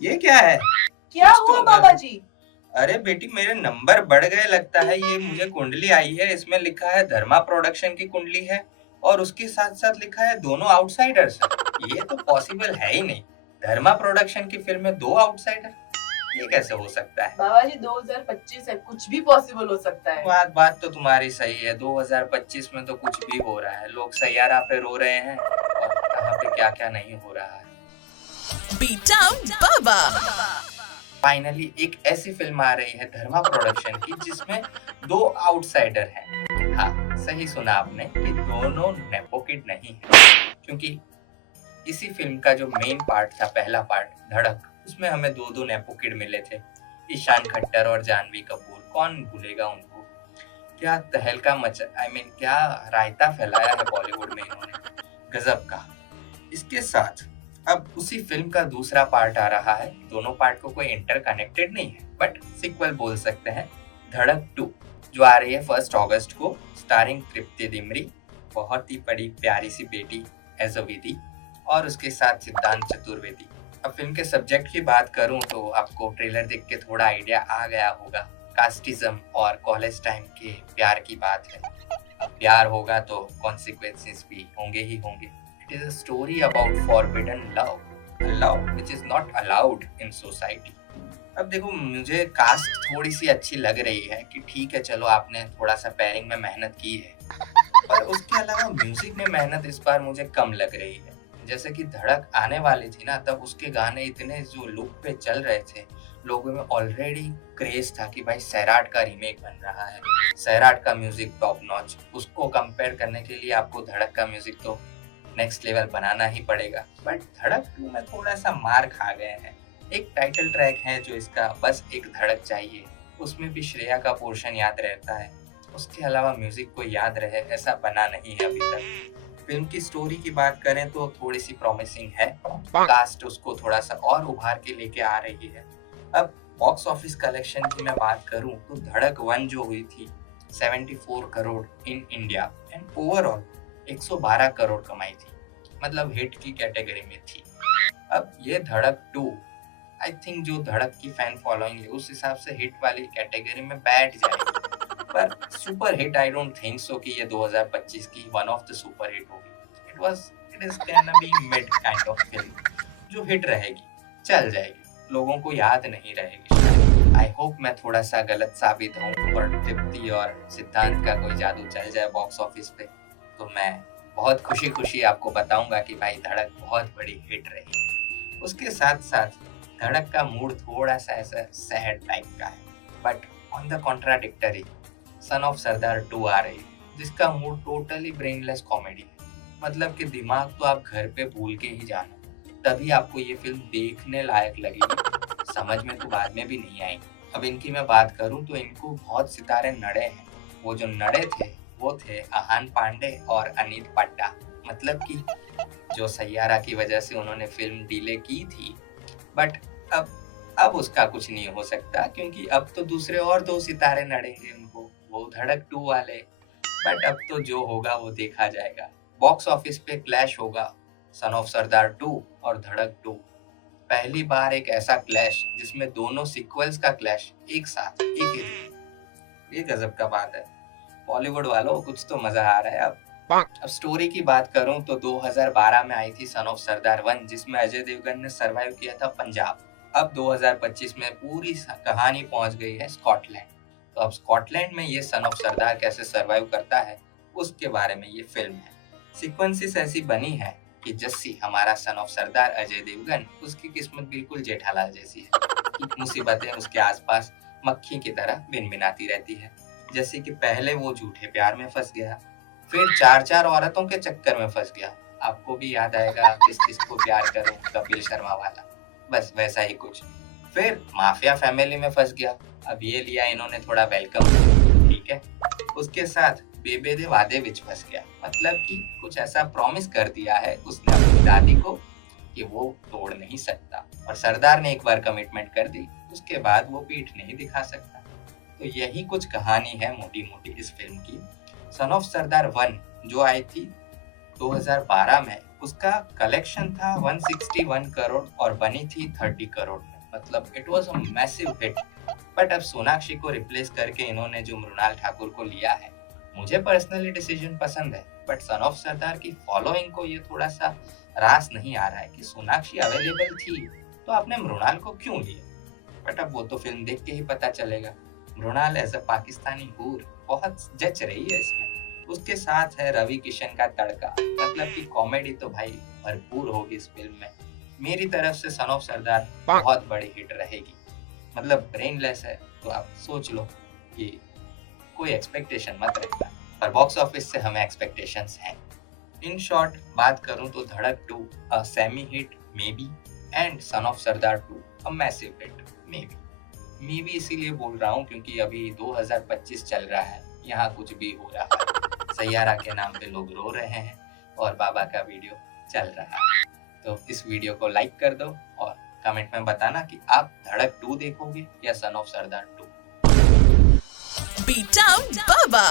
ये क्या है? क्या कुछ हुआ तो बाबा जी? अरे बेटी, मेरे नंबर बढ़ गए लगता है। ये मुझे कुंडली आई है, इसमें लिखा है धर्मा प्रोडक्शन की कुंडली है, और उसके साथ साथ लिखा है दोनों आउटसाइडर्स हैं। ये तो पॉसिबल है ही नहीं। धर्मा प्रोडक्शन की फिल्म में दो आउटसाइडर, ये कैसे हो सकता है? बाबा जी 2025 है, कुछ भी पॉसिबल हो सकता है। बात बात तो तुम्हारी सही है। 2025 में तो कुछ भी हो रहा है। लोग सैयारा पे रो रहे हैं, और कहाँ पे क्या क्या नहीं हो रहा है। बीटा बाबा। फाइनली एक ऐसी फिल्म आ रही है धर्मा प्रोडक्शन की जिसमें दो आउटसाइडर हैं। हाँ, सही सुना आपने कि दोनों नेपो किड नहीं है। क्योंकि इसी फिल्म का जो मेन पार्ट था, पहला पार्ट धड़क, उसमें हमें दो दो नेपो किड मिले थे। ईशान खट्टर और जानवी कपूर, कौन भूलेगा उनको। क्या तहलका मचा, क्या रायता फैलाया है बॉलीवुड में इन्होंने, गजब का। इसके साथ अब उसी फिल्म का दूसरा पार्ट आ रहा है। दोनों पार्ट को कोई इंटरकनेक्टेड नहीं है, बट सीक्वल बोल सकते हैं। धड़क 2 जो आ रही है 1 अगस्त को, स्टारिंग तृप्ति डिमरी, बहुत ही बड़ी प्यारी सी बेटी एज अ विधि, और उसके साथ सिद्धांत चतुर्वेदी। अब फिल्म के सब्जेक्ट की बात करूं तो आपको ट्रेलर देख के थोड़ा आइडिया आ गया होगा। कास्टिज्म और कॉलेज टाइम के प्यार की बात है। अब प्यार होगा तो कॉन्सिक्वेंसेस भी होंगे ही होंगे। It is a story about forbidden love, a love which is not allowed in society. अब देखो, मुझे कास्ट थोड़ी सी अच्छी लग रही है कि ठीक है, चलो आपने थोड़ा सा पैरिंग में मेहनत की है, पर उसके अलावा म्यूजिक में मेहनत इस बार मुझे कम लग रही है। जैसे कि धड़क आने वाली थी ना, तब उसके गाने इतने जो लूप पे चल रहे थे, लोगों में ऑलरेडी क्रेज था कि भाई सैराट का रीमेक बन रहा है, सैराट का म्यूजिक टॉप नॉच। उसको कंपेयर करने के लिए आपको धड़क का म्यूजिक तो नेक्स्ट लेवल बनाना ही पड़ेगा। बट धड़क 2 में थोड़ा सा मार खा गए हैं। एक टाइटल ट्रैक है जो इसका, बस एक धड़क चाहिए, उसमें भी श्रेया का पोर्शन याद रहता है। उसके अलावा म्यूजिक को याद रहे ऐसा बना नहीं है अभी तक। फिल्म की स्टोरी की बात करें तो थोड़ी सी प्रॉमिसिंग है। कास्ट उसको थोड़ा सा और उभार के लेके आ रही है। अब बॉक्स ऑफिस कलेक्शन की मैं बात करूं तो धड़क 1 जो हुई थी 74 crore in India, and overall 112 crore कमाई थी, मतलब हिट की कैटेगरी में थी। अब ये धड़क 2, आई थिंक जो धड़क की फैन फॉलोइंग है उस हिसाब से हिट वाली कैटेगरी में बैठ जाएगी, पर super hit I don't think so कि ये 2025 की one of the super hit होगी। It is can be mid kind of film जो हिट रहेगी, चल जाएगी, लोगों को याद नहीं रहेगी। आई होप मैं थोड़ा सा गलत साबित हूँ और तृप्ति और सिद्धांत का कोई जादू चल जाए बॉक्स ऑफिस पे, तो मैं बहुत खुशी खुशी आपको बताऊंगा कि भाई धड़क बहुत बड़ी हिट रही है। उसके साथ साथ धड़क का मूड थोड़ा सा ऐसा सैड टाइप का है, but on the contradictory Son of Sardaar 2 आ रही है जिसका मूड टोटली ब्रेनलेस कॉमेडी है। मतलब कि दिमाग तो आप घर पे भूल के ही जाना, तभी आपको ये फिल्म देखने लायक लगेगी, समझ में तो बाद में भी नहीं आएगी। अब इनकी मैं बात करूं तो इनको बहुत सितारे नड़े हैं। वो जो नड़े थे वो थे आहान पांडे और अनीत पड्डा। मतलब कि जो सैयारा की वजह से उन्होंने फिल्म डिले की थी, बट अब उसका कुछ नहीं हो सकता, क्योंकि अब तो दूसरे और दो सितारे नड़ेंगे उनको, वो धड़क 2 वाले। बट अब तो जो होगा वो देखा जाएगा। बॉक्स ऑफिस पे क्लैश होगा सन ऑफ सरदार 2 और धड़क 2। पहली बार एक ऐसा क्लैश जिसमें दोनों सीक्वल्स का क्लैश एक साथ एक ही दिन। ये गजब का बात है। बॉलीवुड वालों, कुछ तो मजा आ रहा है अब। अब स्टोरी की बात करूं तो 2012 में आई थी सन ऑफ सरदार 1 जिसमें अजय देवगन ने सरवाइव किया था पंजाब। अब 2025 में पूरी कहानी पहुंच गई है स्कॉटलैंड। तो अब स्कॉटलैंड में ये सन ऑफ सरदार कैसे सरवाइव करता है उसके बारे में ये फिल्म है। सीक्वेंसेस ऐसी बनी है कि जस्सी हमारा सन ऑफ सरदार अजय देवगन, उसकी किस्मत बिल्कुल जेठालाल जैसी है कि मुसीबतें उसके आसपास मक्खी की तरह भिनभिनाती रहती है। जैसे कि पहले वो झूठे प्यार में फंस गया, फिर चार चार औरतों के चक्कर में फंस गया। आपको भी याद आएगा किस किस को प्यार करूं, कपिल शर्मा वाला, बस वैसा ही कुछ। फिर माफिया फैमिली में फंस गया, अब ये लिया इन्होंने थोड़ा वेलकम, ठीक है। उसके साथ बेबेदे वादे विच फंस गया, मतलब कि कुछ ऐसा प्रॉमिस कर दिया है उसने अपनी दादी को कि वो तोड़ नहीं सकता, और सरदार ने एक बार कमिटमेंट कर दी, उसके बाद वो पीठ नहीं दिखा सकता। तो यही कुछ कहानी है मोटी मोटी इस फिल्म की। सन ऑफ सरदार 1 जो आई थी 2012 में उसका कलेक्शन था 161 करोड़ और बनी थी 30 करोड़ में, मतलब it was a massive hit. But अब सोनाक्षी को रिप्लेस करके इन्होंने जो मृणाल ठाकुर को लिया है, मुझे पर्सनली डिसीजन पसंद है, बट सन ऑफ सरदार की फॉलोइंग को ये थोड़ा सा रास नहीं आ रहा है कि सोनाक्षी अवेलेबल थी तो आपने मृणाल को क्यों लिया। बट अब वो तो फिल्म देख के ही पता चलेगा। मृणाल एज अ पाकिस्तानी हूर बहुत जच रही है इसमें। उसके साथ है रवि किशन का तड़का, मतलब कि कॉमेडी तो भाई भरपूर होगी इस फिल्म में। मेरी तरफ से सन ऑफ सरदार बहुत बड़ी हिट रहेगी। मतलब ब्रेनलेस है तो आप सोच लो कि कोई एक्सपेक्टेशन मत रखना, पर बॉक्स ऑफिस से हमें एक्सपेक्टेशंस हैं। इन शॉर्ट बात करूं तो धड़क 2 a semi hit may be and sun of Sardaar 2 a massive hit may be इसीलिए बोल रहा हूं क्योंकि अभी 2025 चल रहा है, यहाँ कुछ भी हो रहा है। सैयारा के नाम पे लोग रो रहे हैं और बाबा का वीडियो चल रहा है। तो इस वीडियो को लाइक कर दो और कमेंट में बताना कि आप धड़क 2 देखोगे या सन of Sardaar 2। Beat Down Baba.